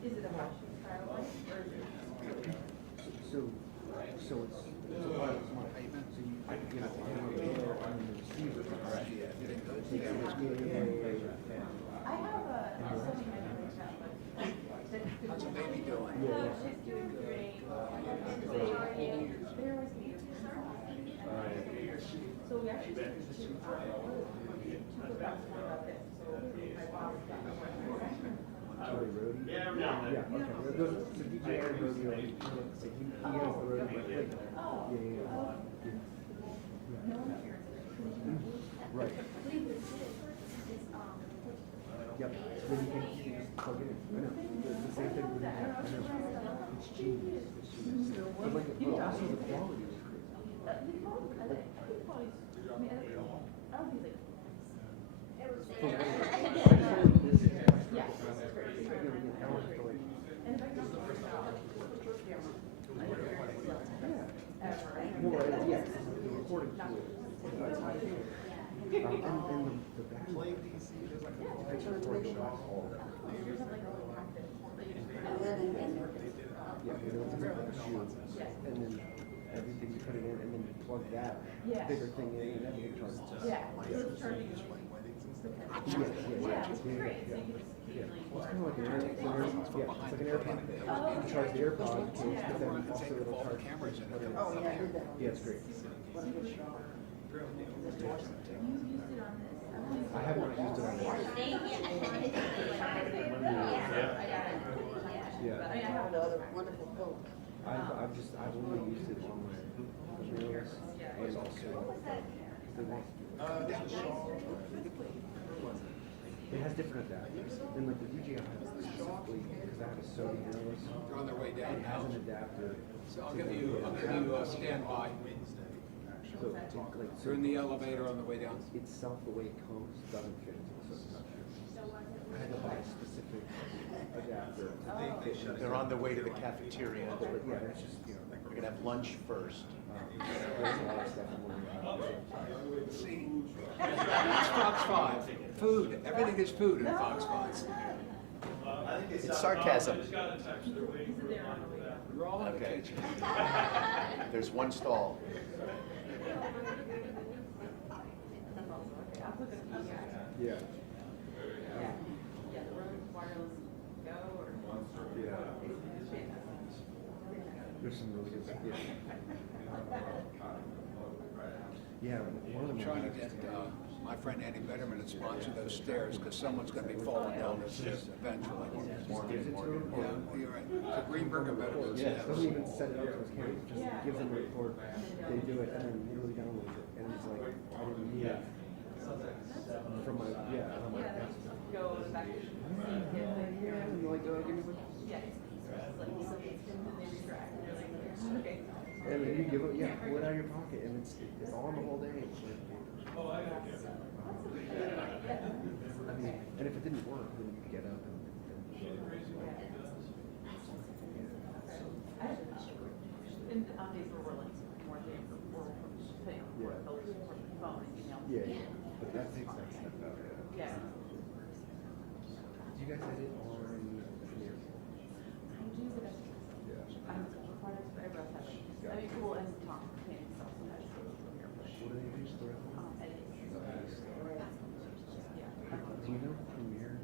Is it a Washington style light or is it? So it's a wireless mic. So you I can get it on the air and the receiver. I have a Sony microphone, but How's the baby doing? she's doing great. They're always here. So we actually took to about this. So my boss got Yeah, okay. So DJ and Rodeo, he has the rodeo. Right. Yep. Then you can just plug it in. I know. The same thing with that. I know. It's genius. But like, also the quality is crazy. Yes, recording tool. And the back and then everything you put it in, and then you plug that bigger thing in, and everything charges. It's charging. It's great. It's kind of like an AirPod. You charge the AirPod case, but then also it'll charge cameras in it. Yeah, it's great. I haven't used it on this. I've only used it on my mirrors and also it has different adapters. And like the DJI specifically, because I have a Sony mirrorless, They're on their way down it has an adapter. So I'll give you a standby. So like You're in the elevator on the way down. itself, the way it comes, doesn't fit into the structure. I had to buy a specific adapter. They're on their way to the cafeteria. But yeah, it's just, We're gonna have lunch first. there's a lot of stuff in there. See? It's Fox 5. Food. Everything is food in Fox 5. It's sarcasm. You're all in the Okay. kitchen. There's one stall. Yeah. There's some really good stuff. Yeah, one of them. I'm trying to get my friend Andy Betterman to sponsor those stairs because someone's going to be falling down the stairs eventually. Yeah, you're right. So Greenberg and Betterman. Yeah, doesn't even set it up to his camera, just gives them a report, they do it, and then literally downloads it, and he's like, I didn't need it. From my, and I'm like, that's. Go back to And you're like, give me what? And then you give it, pull it out of your pocket, and it's on the whole day. I mean, and if it didn't work, then you could get up and And on days where we're like more things, we're putting on phone and email. But that takes that step out. Yeah. Do you guys edit on Premiere? I do, but I'm part of everyone has it. I mean, cool, and Tom can also has Premiere. What do they use for it? Editing. Do you know Premiere?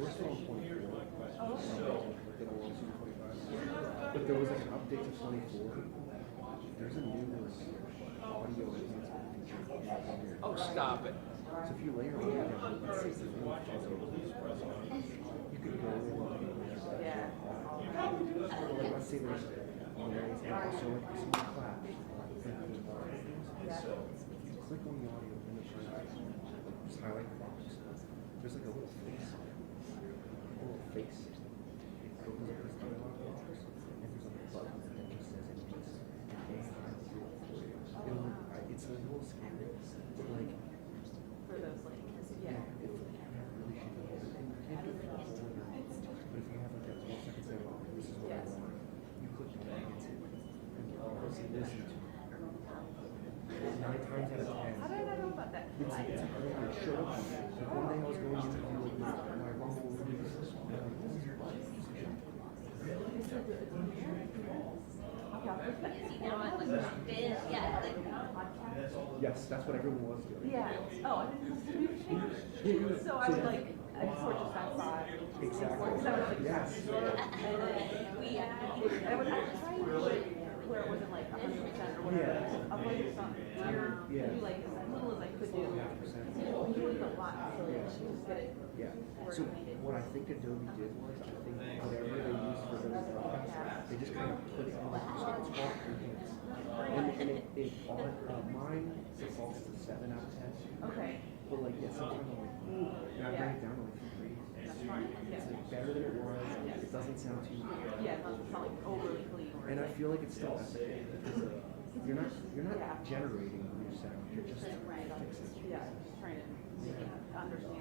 We're still on 24. But there was like an update to 24. There's a new audio enhancement feature on Premiere. Oh, stop it. So if you layer on it, it's the new fuzzy. You could go in like let's say there's and also like a small clap. So click on the audio and then just highlight the box. There's like a little face. A little face. It opens up this dialog box and there's like a button that just says it's a little scary. Like For those like, yeah, if you have really shitty editing, you can't do it for the whole year. But if you have like that 12 second say, oh, this is what I want, you click the button, it's it, and you listen to it. 9 times out of 10. how did I know about that? It's a great show. Like one day I was going to do like my rumble release, and I'm like, oh, this is fun. Yes, that's what everyone was doing. Yeah. Oh, I didn't know. So I was like, I sort of just outside. Exactly. Because I was like, Yes. and then I was trying to do it where it wasn't like 100% or whatever. Yeah. I was like, to do like as little as I could do. I'm doing a lot, so just get it. Yeah. So what I think Adobe did was, I think whatever they used for those broadcasts, they just kind of put it on. So it's all enhanced. And it on mine defaults to 7 out of 10. Okay. But like, yeah, sometimes I'm like, ooh, and I bring it down to like 3. That's fine. Yeah. It's like better than it was. It doesn't sound too. Yeah, it doesn't sound like overly clean. And I feel like it's still ethical because you're not generating new sound. You're just fixing. Yeah, just trying to make it understandable.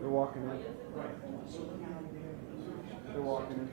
They're walking in. They're walking in.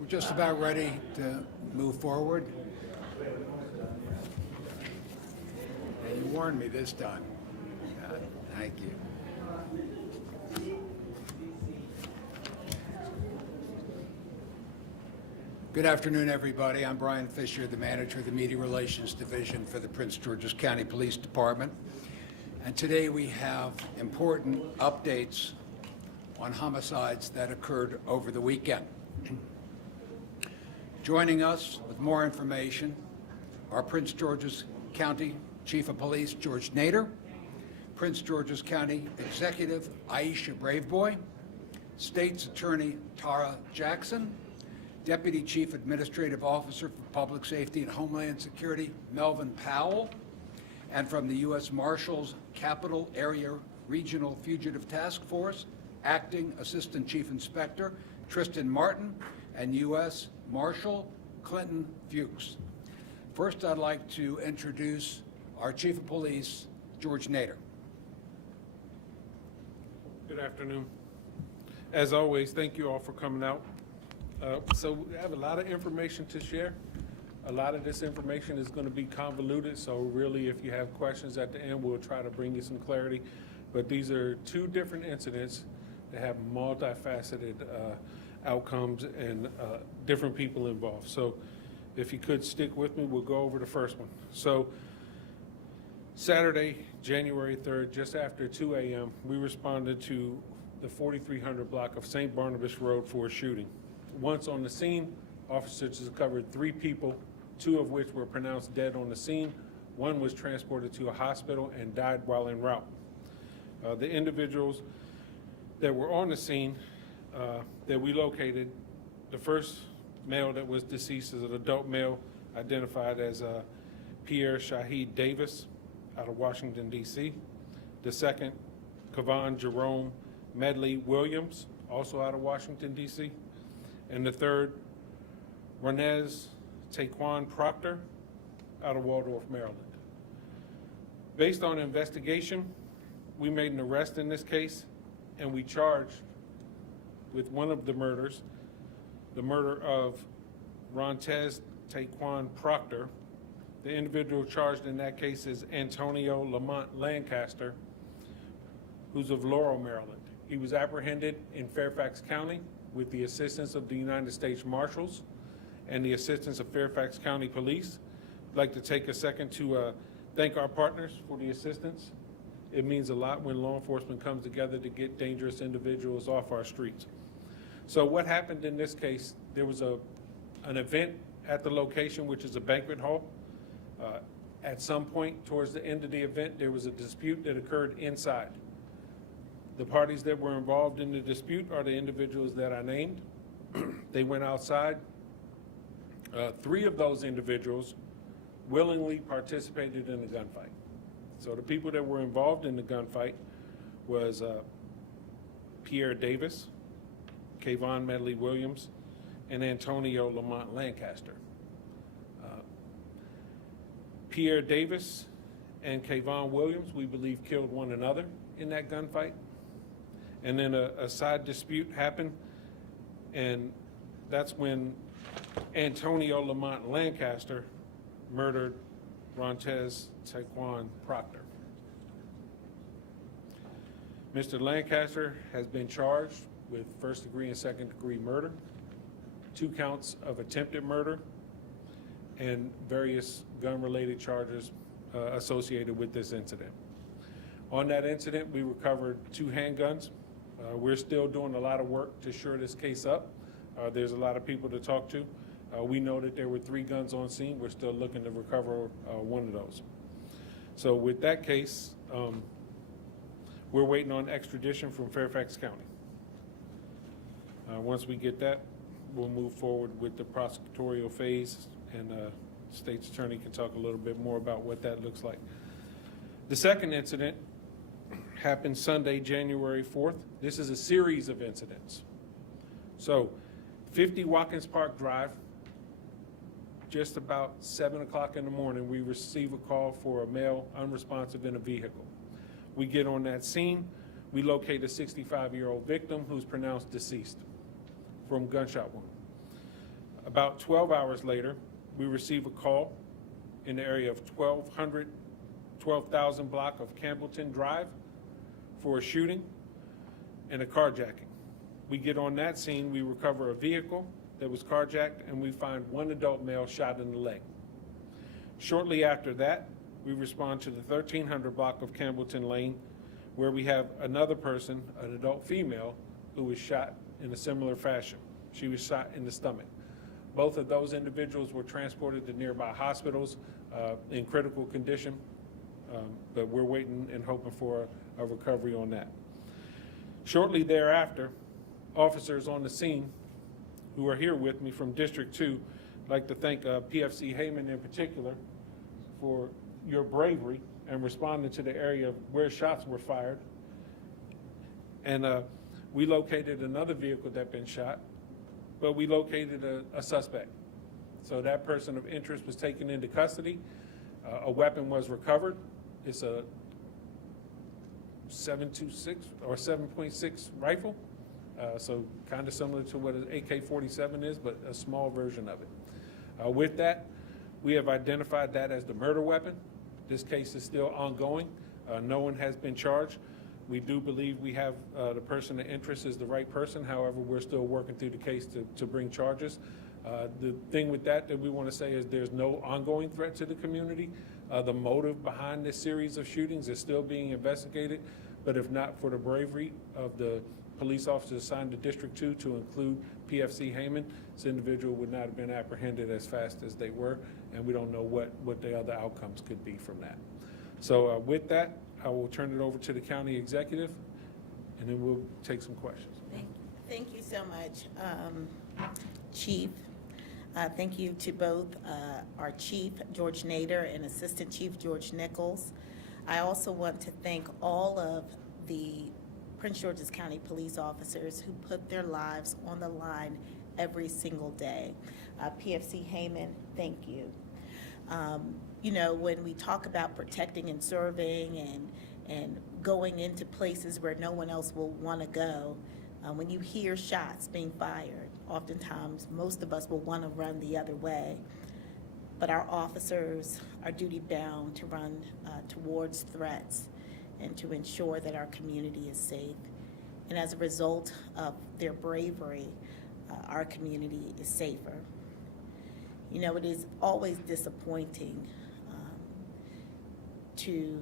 We're just about ready to move forward. And you warned me this time. Thank you. Good afternoon, everybody. I'm Brian Fisher, the manager of the Media Relations Division for the Prince George's County Police Department. And today we have important updates on homicides that occurred over the weekend. Joining us with more information are Prince George's County Chief of Police George Nader, Prince George's County Executive Aisha Braveboy, State's Attorney Tara Jackson, Deputy Chief Administrative Officer for Public Safety and Homeland Security Melvin Powell, and from the U.S. Marshals Capital Area Regional Fugitive Task Force, Acting Assistant Chief Inspector Tristan Martin, and U.S. Marshal Clinton Fuchs. First, I'd like to introduce our Chief of Police, George Nader. Good afternoon. As always, thank you all for coming out. So we have a lot of information to share. A lot of this information is going to be convoluted, so really if you have questions at the end, we'll try to bring you some clarity. But these are two different incidents that have multifaceted outcomes and different people involved. So if you could stick with me, we'll go over the first one. So Saturday, January 3rd, just after 2 a.m., we responded to the 4300 block of St. Barnabas Road for a shooting. Once on the scene, officers discovered 3 people, 2 of which were pronounced dead on the scene. 1 was transported to a hospital and died while en route. The individuals that were on the scene that we located, the first male that was deceased is an adult male identified as Pierre Shahid Davis out of Washington, D.C. The second, Kavan Jerome Medley Williams, also out of Washington, D.C. And the third, Renez Taquan Proctor out of Waldorf, Maryland. Based on investigation, we made an arrest in this case, and we charged with one of the murders, the murder of Renez Taquan Proctor. The individual charged in that case is Antonio Lamont Lancaster, who's of Laurel, Maryland. He was apprehended in Fairfax County with the assistance of the United States Marshals and the assistance of Fairfax County Police. I'd like to take a second to thank our partners for the assistance. It means a lot when law enforcement comes together to get dangerous individuals off our streets. So what happened in this case, there was an event at the location, which is a banquet hall. At some point towards the end of the event, there was a dispute that occurred inside. The parties that were involved in the dispute are the individuals that I named. They went outside. 3 of those individuals willingly participated in the gunfight. So the people that were involved in the gunfight was Pierre Davis, Kayvon Medley Williams, and Antonio Lamont Lancaster. Pierre Davis and Kayvon Williams, we believe, killed one another in that gunfight. And then a side dispute happened, and that's when Antonio Lamont Lancaster murdered Rontez Taquan Proctor. Mr. Lancaster has been charged with first-degree and second-degree murder, 2 counts of attempted murder, and various gun-related charges associated with this incident. On that incident, we recovered 2 handguns. We're still doing a lot of work to shore this case up. There's a lot of people to talk to. We know that there were 3 guns on scene. We're still looking to recover 1 of those. So with that case, we're waiting on extradition from Fairfax County. Once we get that, we'll move forward with the prosecutorial phase, and state's attorney can talk a little bit more about what that looks like. The second incident happened Sunday, January 4th. This is a series of incidents. So 50 Watkins Park Drive, just about 7 o'clock in the morning, we receive a call for a male unresponsive in a vehicle. We get on that scene. We locate a 65-year-old victim who's pronounced deceased from gunshot wound. About 12 hours later, we receive a call in the area of 12,000 block of Campbellton Drive for a shooting and a carjacking. We get on that scene, we recover a vehicle that was carjacked, and we find 1 adult male shot in the leg. Shortly after that, we respond to the 1300 block of Campbellton Lane, where we have another person, an adult female, who was shot in a similar fashion. She was shot in the stomach. Both of those individuals were transported to nearby hospitals in critical condition, but we're waiting and hoping for a recovery on that. Shortly thereafter, officers on the scene who are here with me from District 2, I'd like to thank PFC Heyman in particular for your bravery and responding to the area where shots were fired. And we located another vehicle that had been shot, but we located a suspect. So that person of interest was taken into custody. A weapon was recovered. It's a 7.26 or 7.6 rifle. So kind of similar to what an AK-47 is, but a small version of it. With that, we have identified that as the murder weapon. This case is still ongoing. No one has been charged. We do believe we have the person of interest is the right person. However, we're still working through the case to bring charges. The thing with that we want to say is there's no ongoing threat to the community. The motive behind this series of shootings is still being investigated, but if not for the bravery of the police officers assigned to District 2 to include PFC Heyman, this individual would not have been apprehended as fast as they were, and we don't know what the other outcomes could be from that. So with that, I will turn it over to the county executive, and then we'll take some questions. Thank you so much, Chief. Thank you to both our Chief, George Nader, and Assistant Chief, George Nichols. I also want to thank all of the Prince George's County police officers who put their lives on the line every single day. PFC Heyman, thank you. You know, when we talk about protecting and serving and going into places where no one else will want to go, when you hear shots being fired, oftentimes most of us will want to run the other way. But our officers are duty bound to run towards threats and to ensure that our community is safe. And as a result of their bravery, our community is safer. You know, it is always disappointing to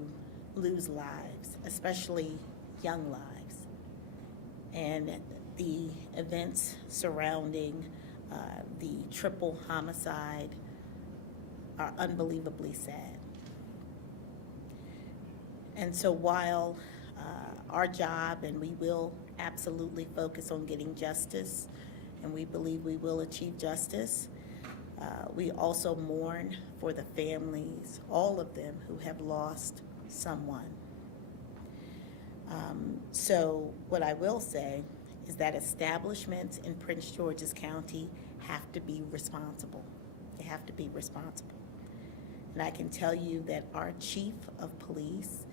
lose lives, especially young lives. And the events surrounding the triple homicide are unbelievably sad. And so while our job, and we will absolutely focus on getting justice, and we believe we will achieve justice. We also mourn for the families, all of them, who have lost someone. So what I will say is that establishments in Prince George's County have to be responsible. They have to be responsible. And I can tell you that our chief of police,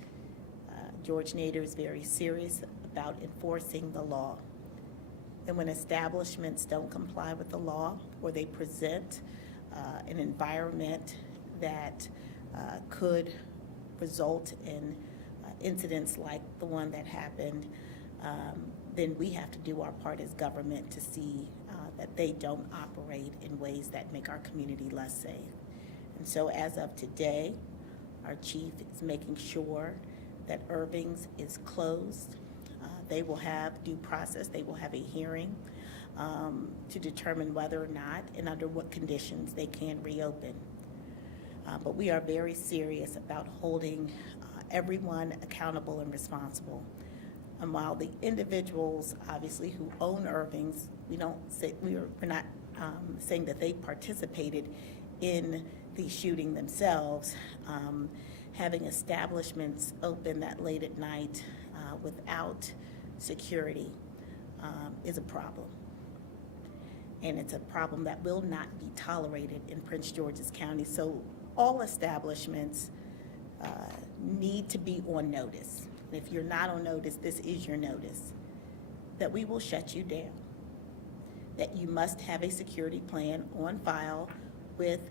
George Nader, is very serious about enforcing the law. And when establishments don't comply with the law, or they present an environment that could result in incidents like the one that happened, then we have to do our part as government to see that they don't operate in ways that make our community less safe. And so as of today, our chief is making sure that Irving's is closed. They will have due process. They will have a hearing to determine whether or not and under what conditions they can reopen. But we are very serious about holding everyone accountable and responsible. And while the individuals, obviously, who own Irving's, we're not saying that they participated in the shooting themselves, having establishments open that late at night without security is a problem. And it's a problem that will not be tolerated in Prince George's County. So all establishments need to be on notice. And if you're not on notice, this is your notice, that we will shut you down, that you must have a security plan on file with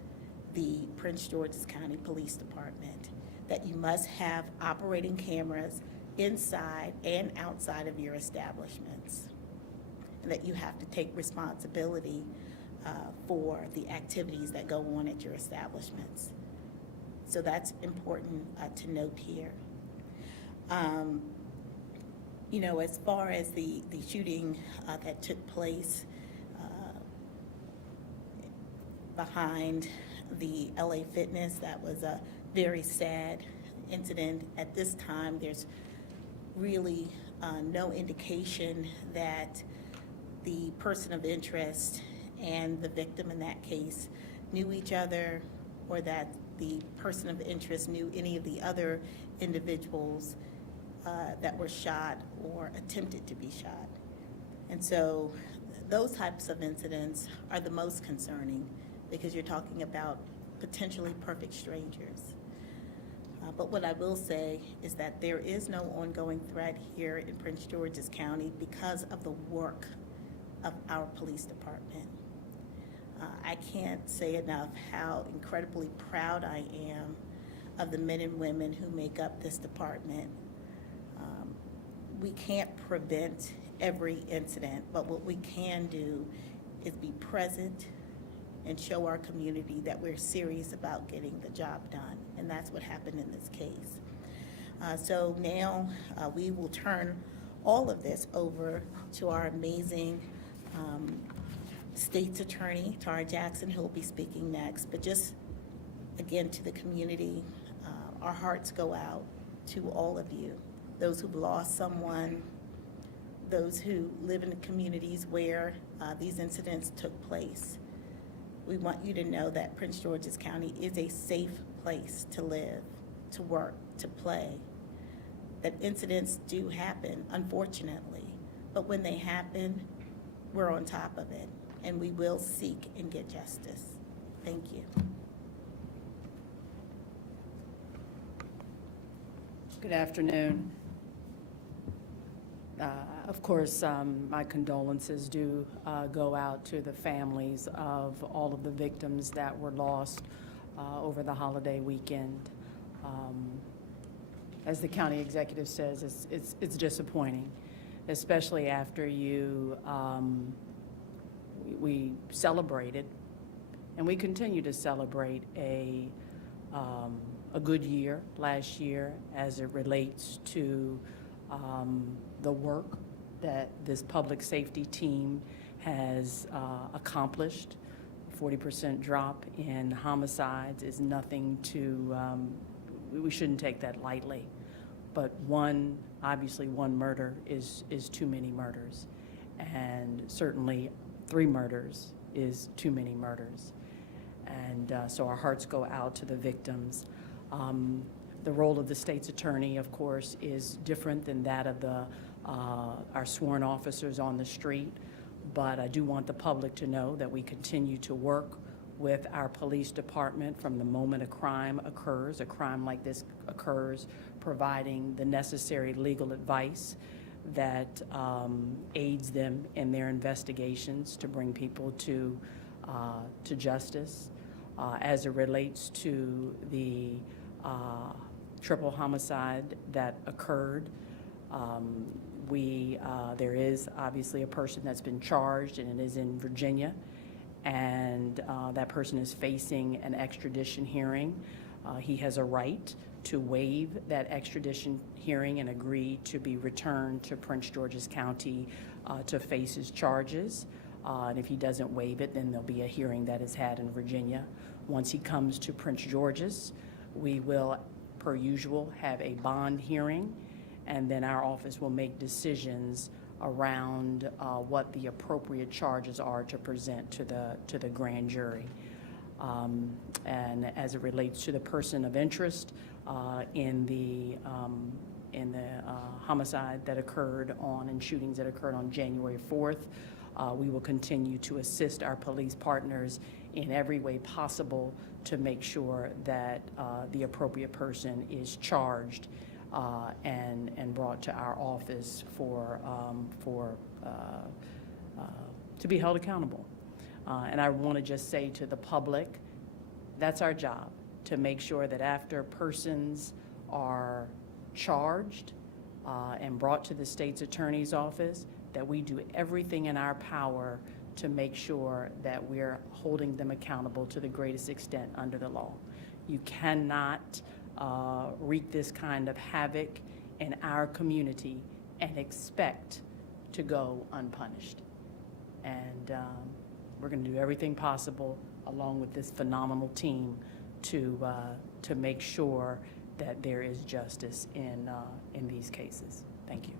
the Prince George's County Police Department, that you must have operating cameras inside and outside of your establishments, and that you have to take responsibility for the activities that go on at your establishments. So that's important to note here. As far as the shooting that took place behind the LA Fitness, that was a very sad incident. At this time, there's really no indication that the person of interest and the victim in that case knew each other, or that the person of interest knew any of the other individuals that were shot or attempted to be shot. And so those types of incidents are the most concerning, because you're talking about potentially perfect strangers. But what I will say is that there is no ongoing threat here in Prince George's County because of the work of our police department. I can't say enough how incredibly proud I am of the men and women who make up this department. We can't prevent every incident, but what we can do is be present and show our community that we're serious about getting the job done. And that's what happened in this case. So now we will turn all of this over to our amazing State's Attorney, Tara Jackson, who will be speaking next. But just, again, to the community, our hearts go out to all of you, those who've lost someone, those who live in the communities where these incidents took place. We want you to know that Prince George's County is a safe place to live, to work, to play. That incidents do happen, unfortunately, but when they happen, we're on top of it, and we will seek and get justice. Thank you. Good afternoon. Of course, my condolences do go out to the families of all of the victims that were lost over the holiday weekend. As the county executive says, it's disappointing, especially after we celebrated, and we continue to celebrate a good year last year as it relates to the work that this public safety team has accomplished. 40% drop in homicides is nothing to, we shouldn't take that lightly. but obviously one murder is too many murders. And certainly 3 murders is too many murders. And so our hearts go out to the victims. The role of the state's attorney, of course, is different than that of our sworn officers on the street. But I do want the public to know that we continue to work with our police department from the moment a crime like this occurs, providing the necessary legal advice that aids them in their investigations to bring people to justice. As it relates to the triple homicide that occurred, there is obviously a person that's been charged, and it is in Virginia, and that person is facing an extradition hearing. He has a right to waive that extradition hearing and agree to be returned to Prince George's County to face his charges. And if he doesn't waive it, then there'll be a hearing that is had in Virginia. Once he comes to Prince George's, we will, per usual, have a bond hearing, and then our office will make decisions around what the appropriate charges are to present to the grand jury. And as it relates to the person of interest in the homicide that occurred and shootings that occurred on January 4th, we will continue to assist our police partners in every way possible to make sure that the appropriate person is charged and brought to our office to be held accountable. And I want to just say to the public, that's our job, to make sure that after persons are charged and brought to the state's attorney's office, that we do everything in our power to make sure that we're holding them accountable to the greatest extent under the law. You cannot wreak this kind of havoc in our community and expect to go unpunished. And we're going to do everything possible, along with this phenomenal team, to make sure that there is justice in these cases. Thank you.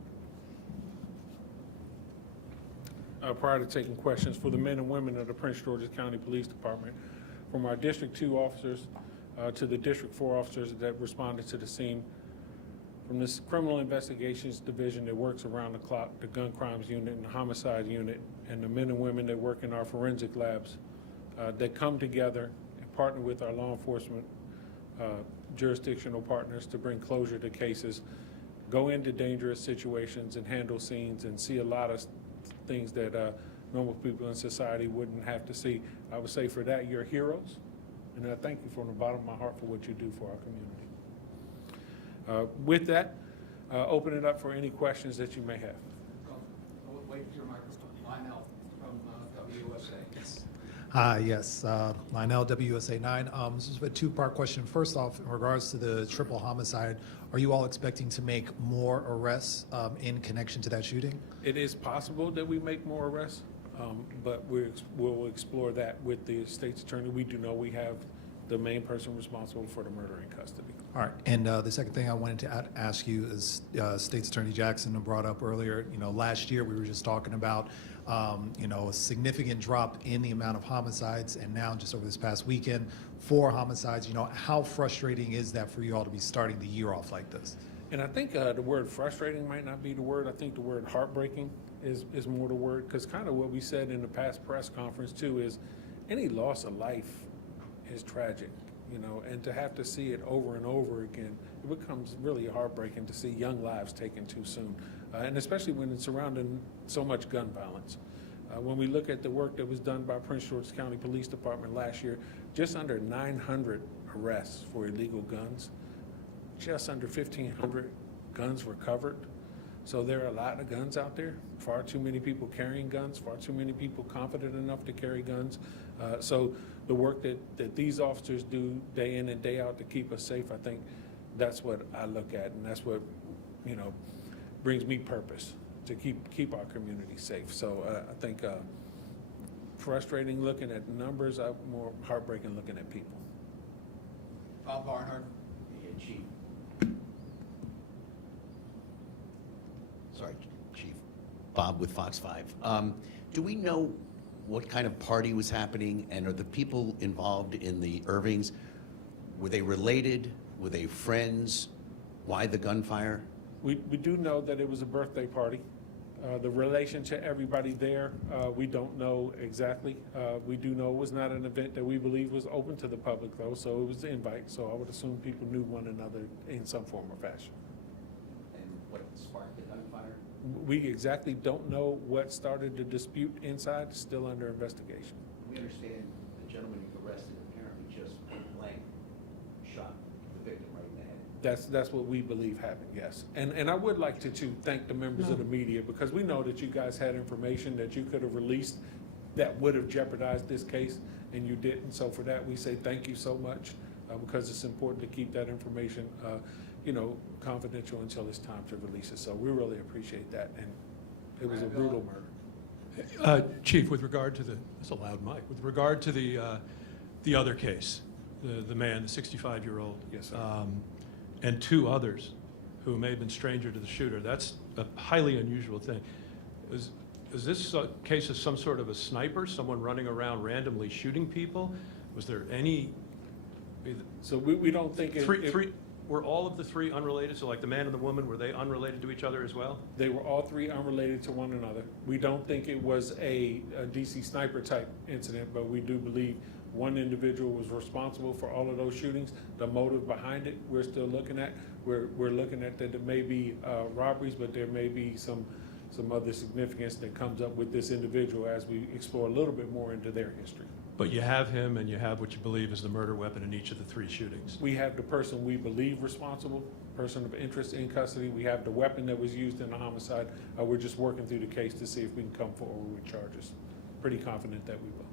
Prior to taking questions, for the men and women of the Prince George's County Police Department, from our District 2 officers to the District 4 officers that responded to the scene, from this Criminal Investigations Division that works around the clock, the Gun Crimes Unit and the Homicide Unit, and the men and women that work in our forensic labs that come together and partner with our law enforcement jurisdictional partners to bring closure to cases, go into dangerous situations and handle scenes and see a lot of things that normal people in society wouldn't have to see. I would say for that, you're heroes, and I thank you from the bottom of my heart for what you do for our community. With that, open it up for any questions that you may have. Wait for your microphone. Lionel from WUSA. Hi, yes, Lionel, WUSA 9. This is a two-part question. First off, in regards to the triple homicide, are you all expecting to make more arrests in connection to that shooting? It is possible that we make more arrests, but we'll explore that with the state's attorney. We do know we have the main person responsible for the murder in custody. All right, and the second thing I wanted to ask you is State's Attorney Jackson brought up earlier, last year we were just talking about, a significant drop in the amount of homicides, and now just over this past weekend, 4 homicides. How frustrating is that for you all to be starting the year off like this? And I think the word frustrating might not be the word. I think the word heartbreaking is more the word, because kind of what we said in the past press conference too is any loss of life is tragic, and to have to see it over and over again, it becomes really heartbreaking to see young lives taken too soon, and especially when it's surrounding so much gun violence. When we look at the work that was done by Prince George's County Police Department last year, just under 900 arrests for illegal guns, just under 1,500 guns recovered. So there are a lot of guns out there, far too many people carrying guns, far too many people confident enough to carry guns. So the work that these officers do day in and day out to keep us safe, I think that's what I look at, and that's what, brings me purpose, to keep our community safe. So I think frustrating looking at numbers, more heartbreaking looking at people. Bob Barnhart. Chief. Bob with Fox 5. Do we know what kind of party was happening, and are the people involved in the Irvings, were they related? Were they friends? Why the gunfire? We do know that it was a birthday party. The relation to everybody there, we don't know exactly. We do know it was not an event that we believe was open to the public, though, so it was an invite. So I would assume people knew one another in some form or fashion. And what sparked the gunfire? We exactly don't know what started the dispute inside. It's still under investigation. We understand the gentleman you've arrested apparently just blank shot the victim right in the head. That's what we believe happened, yes. And I would like to thank the members of the media, because we know that you guys had information that you could have released that would have jeopardized this case, and you didn't. So for that, we say thank you so much, because it's important to keep that information, confidential until it's time to release it. So we really appreciate that, and it was a brutal murder. Chief, with regard to that's a loud mic, with regard to the other case, the man, the 65-year-old. Yes, sir. And two others who may have been stranger to the shooter, that's a highly unusual thing. Is this a case of some sort of a sniper, someone running around randomly shooting people? Was there any? So we don't think it. Were all of the three unrelated? So like the man and the woman, were they unrelated to each other as well? They were all three unrelated to one another. We don't think it was a DC sniper type incident, but we do believe one individual was responsible for all of those shootings. The motive behind it, we're still looking at. We're looking at that there may be robberies, but there may be some other significance that comes up with this individual as we explore a little bit more into their history. But you have him, and you have what you believe is the murder weapon in each of the three shootings. We have the person we believe responsible, person of interest in custody. We have the weapon that was used in the homicide. We're just working through the case to see if we can come forward with charges. Pretty confident that we will.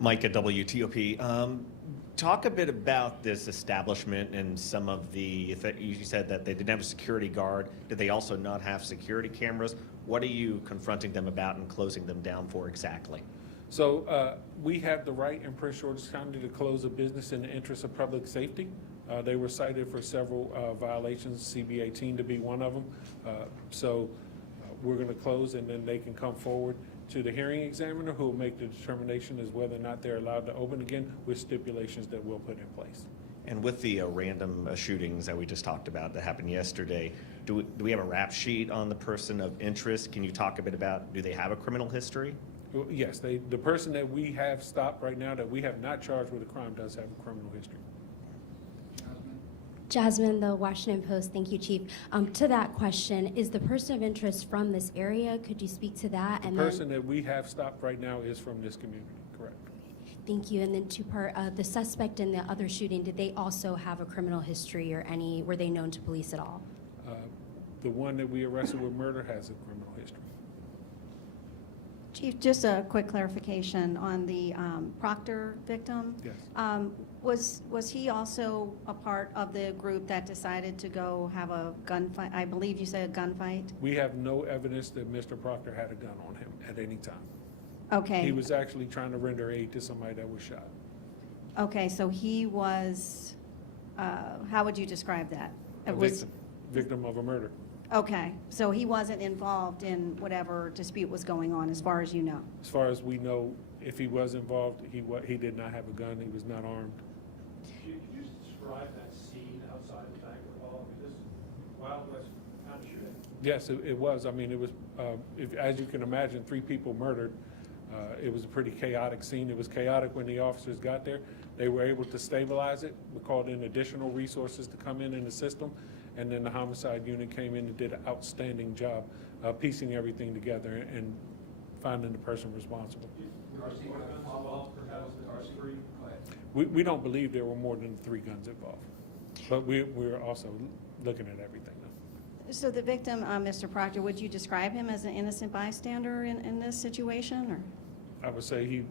Mike at WTOP. Talk a bit about this establishment and some of the, you said that they didn't have a security guard. Did they also not have security cameras? What are you confronting them about and closing them down for exactly? So we have the right in Prince George's County to close a business in the interest of public safety. They were cited for several violations, CB 18 to be one of them. So we're going to close, and then they can come forward to the hearing examiner, who will make the determination as whether or not they're allowed to open again, with stipulations that we'll put in place. And with the random shootings that we just talked about that happened yesterday, do we have a rap sheet on the person of interest? Can you talk a bit about, do they have a criminal history? Well, yes, the person that we have stopped right now that we have not charged with a crime does have a criminal history. Jasmine, the Washington Post. Thank you, Chief. To that question, is the person of interest from this area? Could you speak to that? The person that we have stopped right now is from this community, correct? Thank you. And then two-part, the suspect in the other shooting, did they also have a criminal history, or were they known to police at all? The one that we arrested with murder has a criminal history. Chief, just a quick clarification on the Proctor victim. Yes. Was he also a part of the group that decided to go have a gunfight? I believe you said a gunfight? We have no evidence that Mr. Proctor had a gun on him at any time. Okay. He was actually trying to render aid to somebody that was shot. Okay, so he was, how would you describe that? A victim of a murder. Okay, so he wasn't involved in whatever dispute was going on, as far as you know? As far as we know, if he was involved, he did not have a gun. He was not armed. Could you just describe that scene outside the banquet hall? I mean, this Wild West kind of shooting. Yes, it was. I mean, it was, as you can imagine, 3 people murdered. It was a pretty chaotic scene. It was chaotic when the officers got there. They were able to stabilize it. We called in additional resources to come in the system. And then the homicide unit came in and did an outstanding job piecing everything together and finding the person responsible. We don't believe there were more than 3 guns involved, but we're also looking at everything now. So the victim, Mr. Proctor, would you describe him as an innocent bystander in this situation, or? I would say he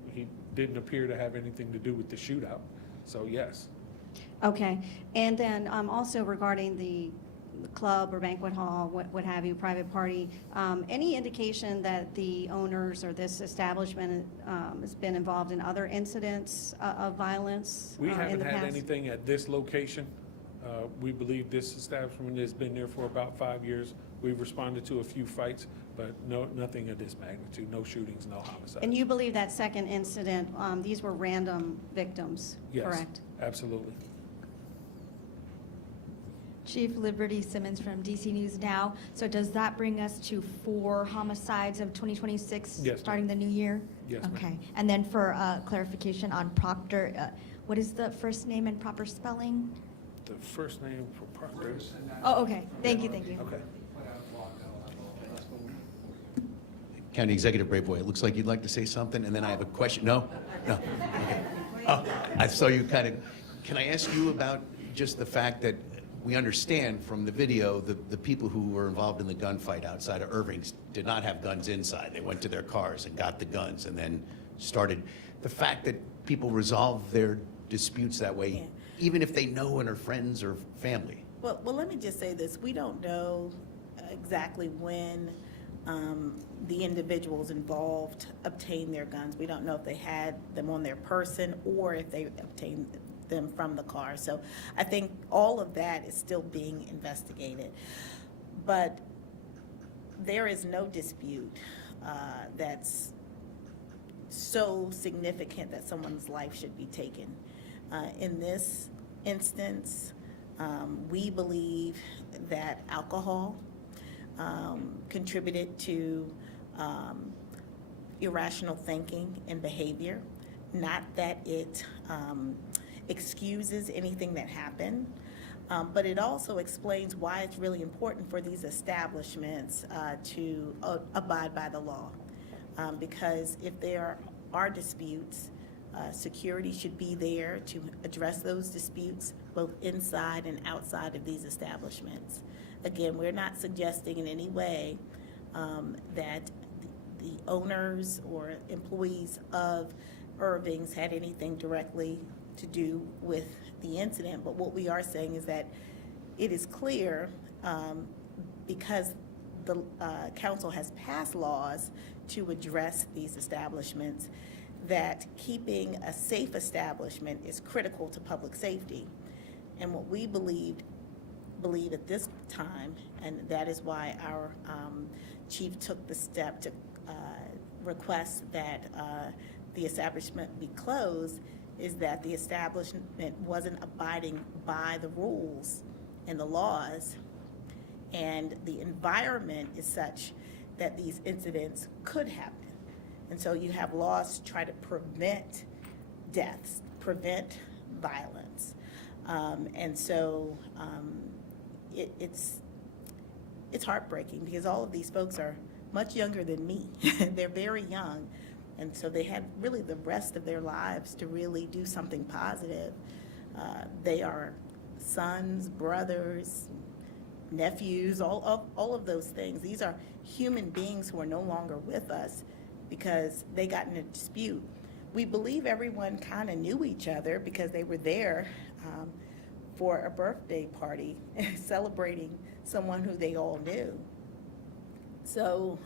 didn't appear to have anything to do with the shootout, so yes. Okay, and then also regarding the club or banquet hall, what have you, private party. Any indication that the owners or this establishment has been involved in other incidents of violence We in haven't the had past? anything at this location. We believe this establishment has been there for about 5 years. We've responded to a few fights, but nothing of this magnitude, no shootings, no homicides. And you believe that second incident, these were random victims, Yes, correct? absolutely. Chief Liberty Simmons from DC News Now. So does that bring us to 4 homicides of 2026? Yes, ma'am. Starting the new year? Yes, ma'am. Okay. And then for clarification on Proctor, what is the first name and proper spelling? The first name for Proctor. Oh, okay. Thank you, thank you. Okay. County Executive Braveboy, it looks like you'd like to say something, and then I have a question. No? No? Okay. Oh, I saw you kind of, can I ask you about just the fact that we understand from the video, the people who were involved in the gunfight outside of Irving's did not have guns inside. They went to their cars and got the guns and then started. The fact that people resolve their disputes that way, even if they know and are friends or family. Well, let me just say this. We don't know exactly when the individuals involved obtained their guns. We don't know if they had them on their person or if they obtained them from the car. So I think all of that is still being investigated. But there is no dispute that's so significant that someone's life should be taken. In this instance, we believe that alcohol contributed to irrational thinking and behavior, not that it excuses anything that happened, but it also explains why it's really important for these establishments to abide by the law. Because if there are disputes, security should be there to address those disputes both inside and outside of these establishments. Again, we're not suggesting in any way that the owners or employees of Irving's had anything directly to do with the incident, but what we are saying is that it is clear, because the council has passed laws to address these establishments, that keeping a safe establishment is critical to public safety. And what we believe at this time, and that is why our chief took the step to request that the establishment be closed, is that the establishment wasn't abiding by the rules and the laws, and the environment is such that these incidents could happen. And so you have laws to try to prevent deaths, prevent violence. And so it's heartbreaking because all of these folks are much younger than me. They're very young. And so they had really the rest of their lives to really do something positive. They are sons, brothers, nephews, all of those things. These are human beings who are no longer with us because they got in a dispute. We believe everyone kind of knew each other because they were there for a birthday party celebrating someone who they all knew. So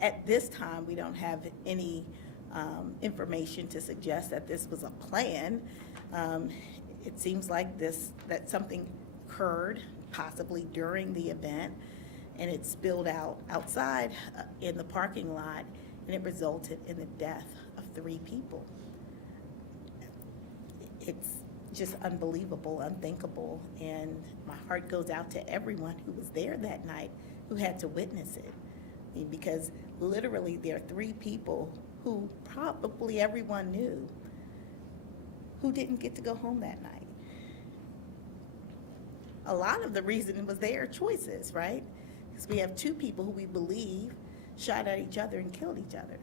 at this time, we don't have any information to suggest that this was a plan. It seems like that something occurred possibly during the event, and it spilled out outside in the parking lot, and it resulted in the death of 3 people. It's just unbelievable, unthinkable, and my heart goes out to everyone who was there that night who had to witness it. I mean, because literally there are 3 people who probably everyone knew who didn't get to go home that night. A lot of the reason was their choices, right? Because we have 2 people who we believe shot at each other and killed each other.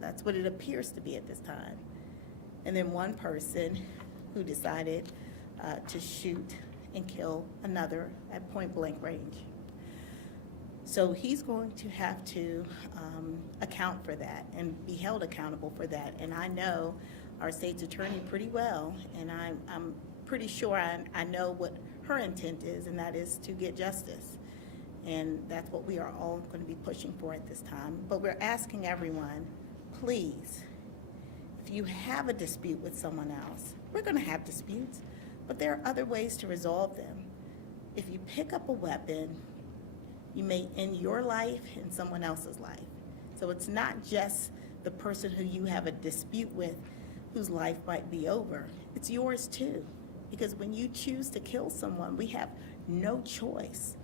That's what it appears to be at this time. And then one person who decided to shoot and kill another at point blank range. So he's going to have to account for that and be held accountable for that. And I know our state's attorney pretty well, and I'm pretty sure I know what her intent is, and that is to get justice. And that's what we are all going to be pushing for at this time. But we're asking everyone, please, if you have a dispute with someone else, we're going to have disputes, but there are other ways to resolve them. If you pick up a weapon, you may end your life and someone else's life. So it's not just the person who you have a dispute with whose life might be over. It's yours too. Because when you choose to kill someone, we have no choice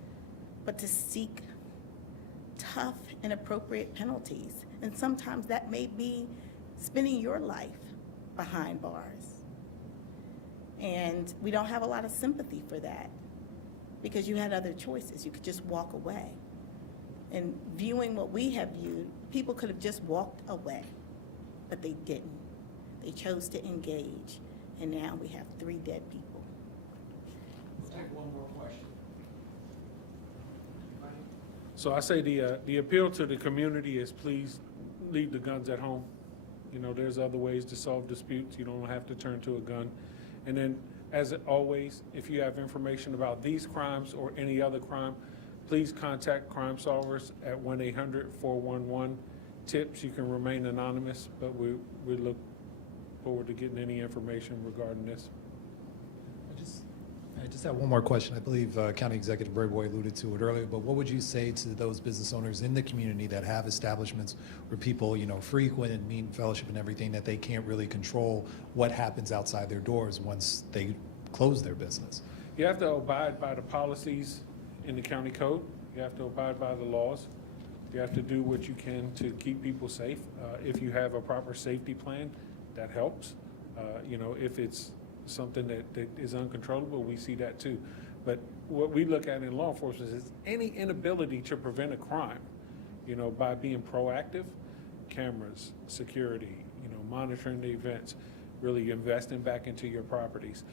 but to seek tough and appropriate penalties. And sometimes that may be spending your life behind bars. And we don't have a lot of sympathy for that because you had other choices. You could just walk away. And viewing what we have viewed, people could have just walked away, but they didn't. They chose to engage, and now we have 3 dead people. We'll take one more question. So I say the appeal to the community is please leave the guns at home. You know, there's other ways to solve disputes. You don't have to turn to a gun. And then, as always, if you have information about these crimes or any other crime, please contact Crime Solvers at 1-800-411-TIPS. You can remain anonymous, but we look forward to getting any information regarding this. I just have one more question. I believe County Executive Brayboy alluded to it earlier, but what would you say to those business owners in the community that have establishments where people, you know, frequent and meet and fellowship and everything, that they can't really control what happens outside their doors once they close their business? You have to abide by the policies in the county code. You have to abide by the laws. You have to do what you can to keep people safe. If you have a proper safety plan, that helps. You know, if it's something that is uncontrollable, we see that too. But what we look at in law enforcement is any inability to prevent a crime, you know, by being proactive, cameras, security, you know, monitoring the events, really investing back into your properties.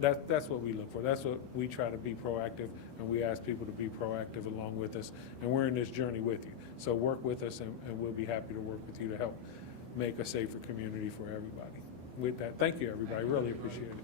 That's what we look for. That's what we try to be proactive, and we ask people to be proactive along with us. And we're in this journey with you. So work with us, and we'll be happy to work with you to help make a safer community for everybody. With that, thank you, everybody. Really appreciate it.